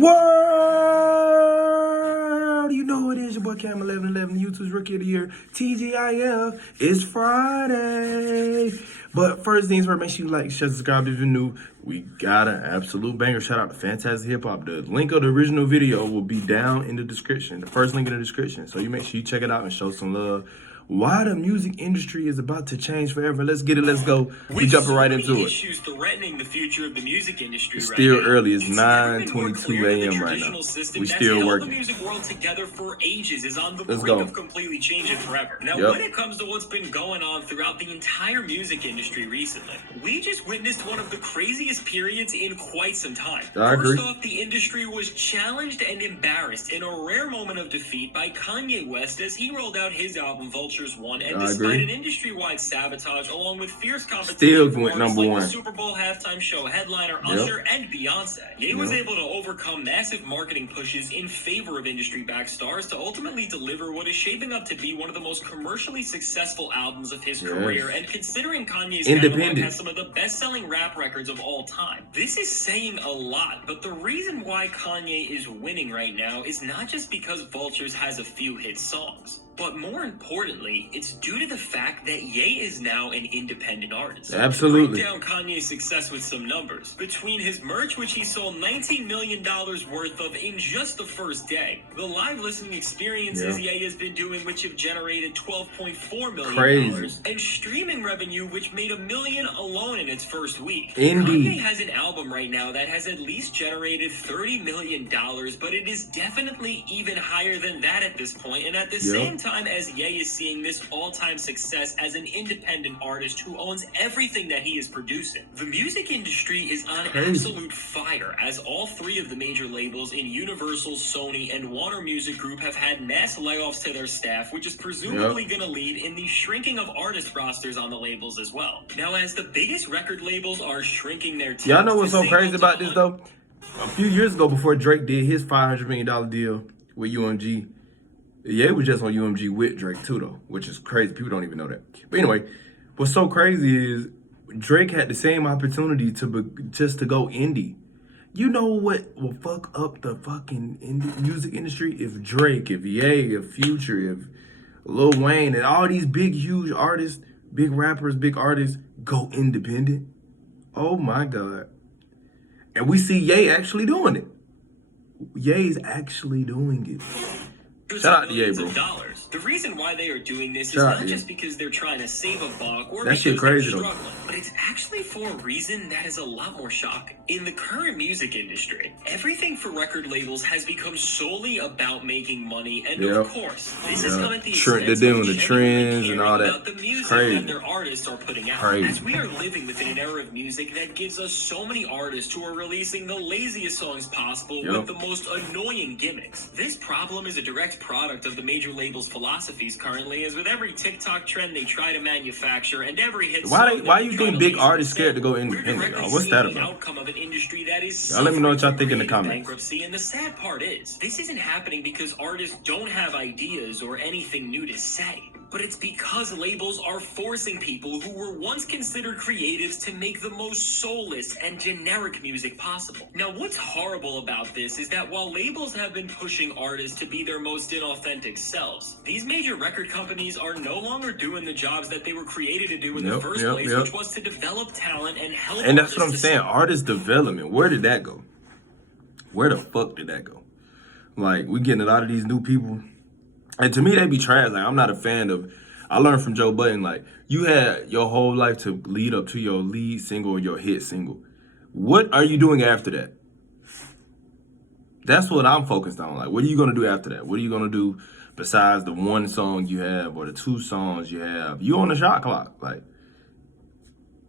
World, you know who it is, your boy Cam1111, YouTube's Rookie of the Year, TGIF. It's Friday. But first things first, make sure you like, share, subscribe if you're new. We got an absolute banger. Shout out to Fantastic Hip Hop. The link of the original video will be down in the description, the first link in the description. So you make sure you check it out and show some love. Why the music industry is about to change forever. Let's get it. Let's go. We jumping right into it. Issues threatening the future of the music industry. It's still early. It's 9:22 a.m. right now. We still working. The music world together for ages is on the brink of completely changing forever. Now, when it comes to what's been going on throughout the entire music industry recently, we just witnessed one of the craziest periods in quite some time. I agree. First off, the industry was challenged and embarrassed in a rare moment of defeat by Kanye West as he rolled out his album Vulture One, and despite an industry-wide sabotage, along with fierce competition from artists like the Super Bowl halftime show headliner Usher and Beyonce, Ye was able to overcome massive marketing pushes in favor of industry-backed stars to ultimately deliver what is shaping up to be one of the most commercially successful albums of his career. And considering Kanye's catalog has some of the best-selling rap records of all time, this is saying a lot. But the reason why Kanye is winning right now is not just because Vultures has a few hit songs, but more importantly, it's due to the fact that Ye is now an independent artist. Absolutely. To break down Kanye's success with some numbers, between his merch, which he sold $19 million worth of in just the first day, the live listening experiences Ye has been doing, which have generated $12.4 million, and streaming revenue, which made $1 million alone in its first week. Kanye has an album right now that has at least generated $30 million, but it is definitely even higher than that at this point, and at the same time, as Ye is seeing this all-time success as an independent artist who owns everything that he is producing, the music industry is on absolute fire, as all three of the major labels in Universal, Sony, and Warner Music Group have had mass layoffs to their staff, which is presumably going to lead in the shrinking of artist rosters on the labels as well. Now, as the biggest record labels are shrinking their teams, y'all know what's so crazy about this though? A few years ago, before Drake did his $500 million deal with UMG, Ye was just on UMG with Drake too, though, which is crazy. People don't even know that. But anyway, what's so crazy is Drake had the same opportunity just to go indie. You know what will fuck up the fucking music industry? If Drake, if Ye, if Future, if Lil Wayne, and all these big, huge artists, big rappers, big artists go independent. Oh my God. And we see Ye actually doing it. Ye's actually doing it. Shout out to Ye, bro. The reason why they are doing this is not just because they're trying to save a buck or that shit crazy though, but it's actually for a reason that is a lot more shocking. In the current music industry, everything for record labels has become solely about making money, and of course, this is not the they're doing the trends and all that. The music that their artists are putting out. As we are living within an era of music that gives us so many artists who are releasing the laziest songs possible with the most annoying gimmicks. This problem is a direct product of the major labels' philosophies currently, as with every TikTok trend they try to manufacture and every hit song why you think big artists scared to go independent? What's that about? Outcome of an industry that is let me know what y'all think in the comments. Bankruptcy, and the sad part is, this isn't happening because artists don't have ideas or anything new to say, but it's because labels are forcing people who were once considered creatives to make the most soulless and generic music possible. Now, what's horrible about this is that while labels have been pushing artists to be their most inauthentic selves, these major record companies are no longer doing the jobs that they were created to do in the first place, which was to develop talent and help. And that's what I'm saying. Artist development. Where did that go? Where the fuck did that go? Like, we getting a lot of these new people. And to me, they be trash. Like, I'm not a fan of. I learned from Joe Budden, like, you had your whole life to lead up to your lead single or your hit single. What are you doing after that? That's what I'm focused on. Like, what are you going to do after that? What are you going to do besides the one song you have or the two songs you have? You on the shot clock. Like,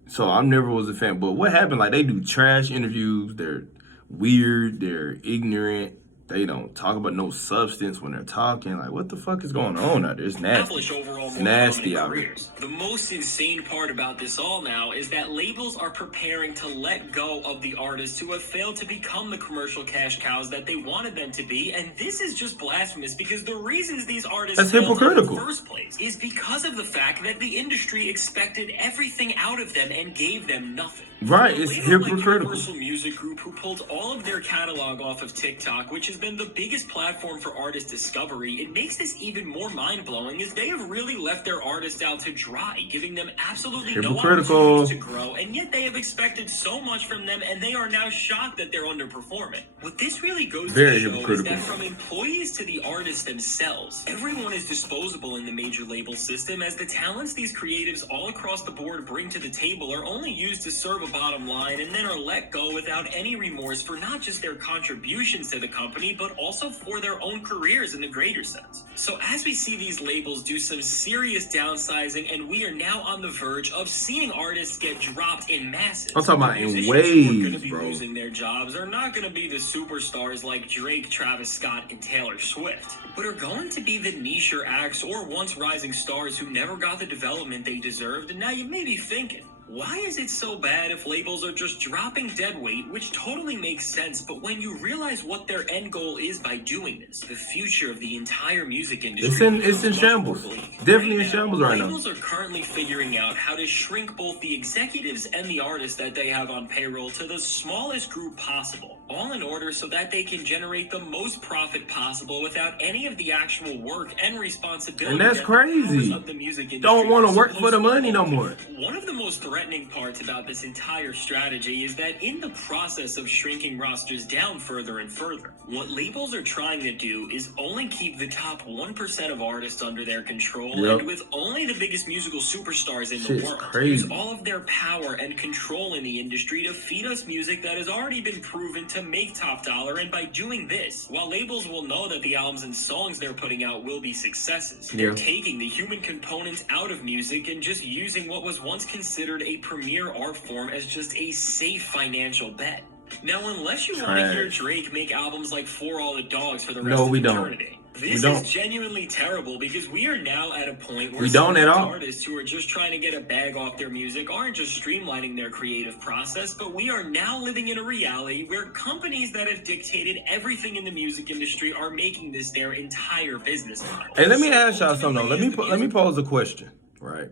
so I never was a fan. But what happened? Like, they do trash interviews. They're weird. They're ignorant. They don't talk about no substance when they're talking. Like, what the fuck is going on out there? It's nasty. It's nasty out here. The most insane part about this all now is that labels are preparing to let go of the artists who have failed to become the commercial cash cows that they wanted them to be. And this is just blasphemous because the reasons these artists failed in the first place is because of the fact that the industry expected everything out of them and gave them nothing. Right, A it's label like hypocritical. Universal Music Group, who pulled all of their catalog off of TikTok, which has been the biggest platform for artist discovery, it makes this even more mind-blowing as they have really left their artists out to dry, giving them absolutely no Hypocritical. opportunities to grow, and yet they have expected so much from them, and they are now shocked that they're underperforming. What this really goes Very to show is hypocritical. that from employees to the artists themselves, everyone is disposable in the major label system, as the talents these creatives all across the board bring to the table are only used to serve a bottom line and then are let go without any remorse for not just their contributions to the company, but also for their own careers in the greater sense. So as we see these labels do some serious downsizing, and we are now on the verge of seeing artists get dropped in masses. I'm talking about in Musicians who are going to waves, be bro. losing their jobs are not going to be the superstars like Drake, Travis Scott, and Taylor Swift, but are going to be the nicher acts or once rising stars who never got the development they deserved. And now you may be thinking, why is it so bad if labels are just dropping dead weight, which totally makes sense, but when you realize what their end goal is by doing this, the future of the entire music industry It's in becomes shambles. much more bleak. Definitely in Right shambles now, right now. labels are currently figuring out how to shrink both the executives and the artists that they have on payroll to the smallest group possible, all in order so that they can generate the most profit possible without any of the actual work and responsibility. And that's that the crazy. powers of the music industry Don't want are to work for supposed the to money no hold. more. One of the most threatening parts about this entire strategy is that in the process of shrinking rosters down further and further, what labels are trying to do is only keep the top 1% of artists under their control, Yep. and with only the biggest musical superstars in Shit's the world, crazy. use all of their power and control in the industry to feed us music that has already been proven to make top dollar. And by doing this, while labels will know that the albums and songs they're putting out will be successes, they're Yeah. taking the human components out of music and just using what was once considered a premier art form as just a safe financial bet. Now, unless you want to hear Trash. Drake make albums like For All the Dogs for the No, rest of we don't. eternity, this don't. is genuinely terrible, because we are now at a point where We don't at select all. artists who are just trying to get a bag off their music aren't just streamlining their creative process, but we are now living in a reality where companies that have dictated everything in the music industry are making this their entire business model. Hey, let me So ask y'all something though. ultimately, as the Let me music pose a question, right?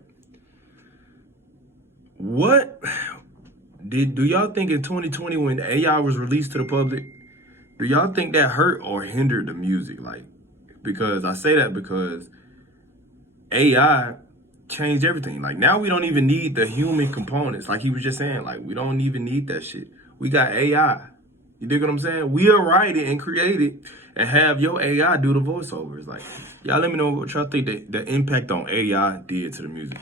What do y'all think in 2020 when AI was released to the public, do y'all think that hurt or hindered the music? Like, because I say that because AI changed everything. Like now we don't even need the human components. Like he was just saying, like we don't even need that shit. We got AI. You dig what I'm saying? We'll write it and create it and have your AI do the voiceovers. Like, y'all let me know what y'all think the impact on AI did to the music.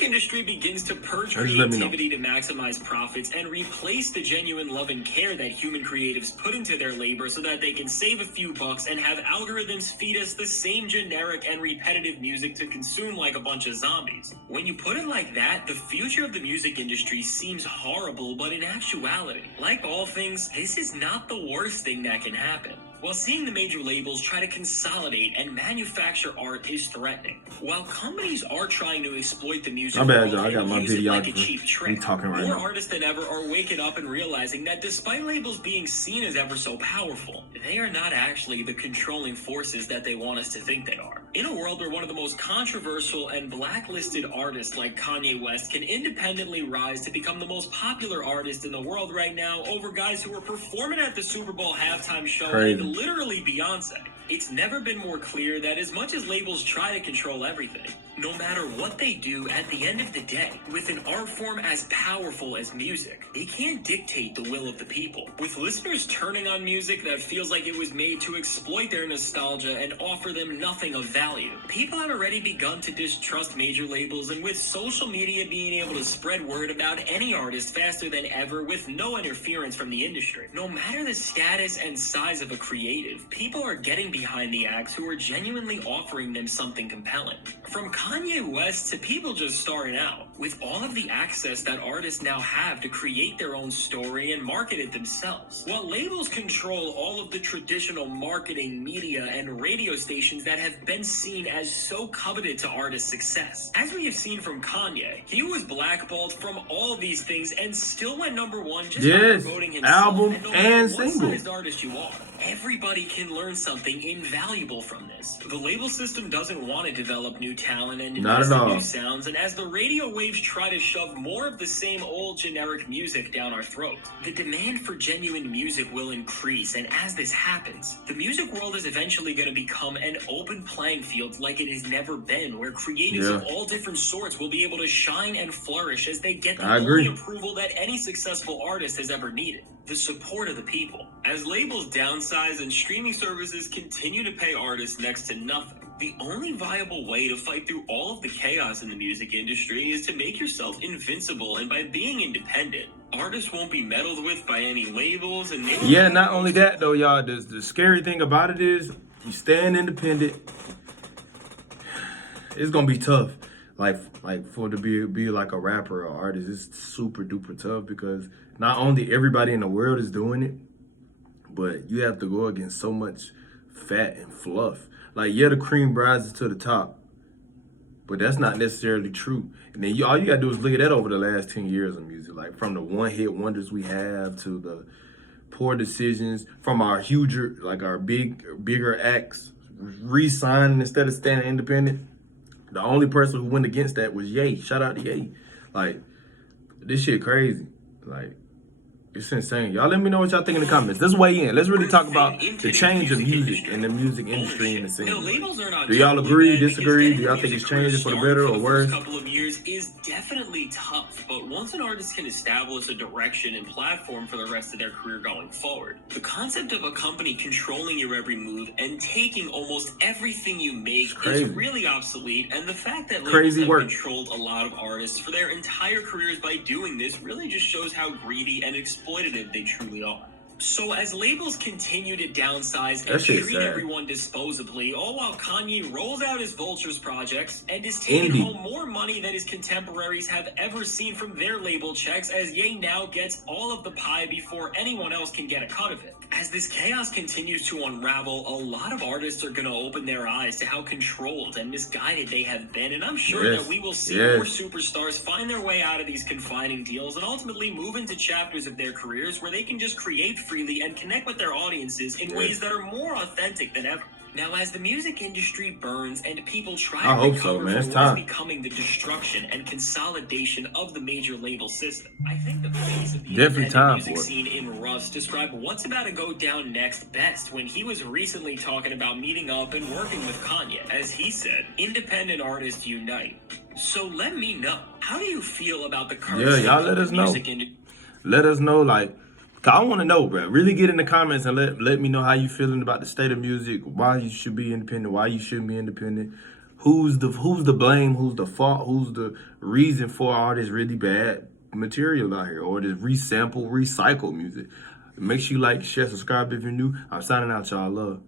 industry begins to purge Just let me know. creativity to maximize profits and replace the genuine love and care that human creatives put into their labor so that they can save a few bucks and have algorithms feed us the same generic and repetitive music to consume like a bunch of zombies. When you put it like that, the future of the music industry seems horrible, but in actuality, like all things, this is not the worst thing that can happen. While seeing the major labels try to consolidate and manufacture art is threatening, while companies are trying to exploit the music My bad, world y'all. I got and my use it like a videographer. cheap We trick, talking right more now. artists than ever are waking up and realizing that despite labels being seen as ever so powerful, they are not actually the controlling forces that they want us to think they are. In a world where one of the most controversial and blacklisted artists like Kanye West can independently rise to become the most popular artist in the world right now over guys who are performing at the Super Bowl halftime show Crazy. and literally Beyonce, it's never been more clear that as much as labels try to control everything, no matter what they do, at the end of the day, with an art form as powerful as music, they can't dictate the will of the people. With listeners turning on music that feels like it was made to exploit their nostalgia and offer them nothing of value, people have already begun to distrust major labels, and with social media being able to spread word about any artist faster than ever with no interference from the industry, no matter the status and size of a creative, people are getting behind the acts who are genuinely offering them something compelling. From Kanye West to people just starting out, with all of the access that artists now have to create their own story and market it themselves, while labels control all of the traditional marketing, media, and radio stations that have been seen as so coveted to artist success. As we have seen from Kanye, he was blackballed from all of these things and still went #1 just by Yes, promoting himself. album no matter and what single. sized artist you are, everybody can learn something invaluable from this. The label system doesn't want to develop new talent and Not invest at in all. new sounds, and as the radio airwaves try to shove more of the same old generic music down our throat. The demand for genuine music will increase, and as this happens, the music world is eventually going to become an open playing field like it has never been, where creatives of all different sorts will be able to shine and flourish as they get the only approval that any successful artist has ever needed: the support of the people. As labels downsize and streaming services continue to pay artists next to nothing, the only viable way to fight through all of the chaos in the music industry is to make yourself invincible, and by being independent, artists won't be meddled with by any labels and yeah, not only that though, y'all, the scary thing about it is you stand independent, it's gonna be tough. Like for to be like a rapper or artist, it's super duper tough because not only everybody in the world is doing it, but you have to go against so much fat and fluff. Like, yeah, the cream rises to the top, but that's not necessarily true. And then all you gotta do is look at that over the last 10 years of music, like from the one-hit wonders we have to the poor decisions, from our bigger acts re-signing instead of standing independent. The only person who went against that was Ye. Shout out to Ye. Like, this shit crazy. Like, it's insane. Y'all let me know what y'all think in the comments. Let's weigh in. Let's really talk about the change of music and the music industry in the scene. Do y'all agree, disagree? Do y'all think it's changing for the better or worse? Couple of years is definitely tough, but once an artist can establish a direction and platform for the rest of their career going forward, the concept of a company controlling your every move and taking almost everything you make is really obsolete, and the fact that labels have controlled a lot of artists for their entire careers by doing this really just shows how greedy and exploitative they truly are. So as labels continue to downsize and treat everyone disposably, all while Kanye rolls out his Vultures projects and is taking home more money than his contemporaries have ever seen from their label checks, as Ye now gets all of the pie before anyone else can get a cut of it. As this chaos continues to unravel, a lot of artists are going to open their eyes to how controlled and misguided they have been, and I'm sure that we will see more superstars find their way out of these confining deals and ultimately move into chapters of their careers where they can just create freely and connect with their audiences in ways that are more authentic than ever. Now, as the music industry burns and people try to recover from what is becoming the destruction and consolidation of the major label system, I think the face of the independent music scene in Russ described what's about to go down next best when he was recently talking about meeting up and working with Kanye. As he said, independent artists unite. So let me know, how do you feel about the current state of the music industry? Let us know, like, I want to know, bro. Really get in the comments and let me know how you feeling about the state of music, why you should be independent, why you shouldn't be independent, who's the blame, who's the fault, who's the reason for all this really bad material out here, or this recycled music. Make sure you like, share, subscribe if you're new. I'm signing out, y'all. Love.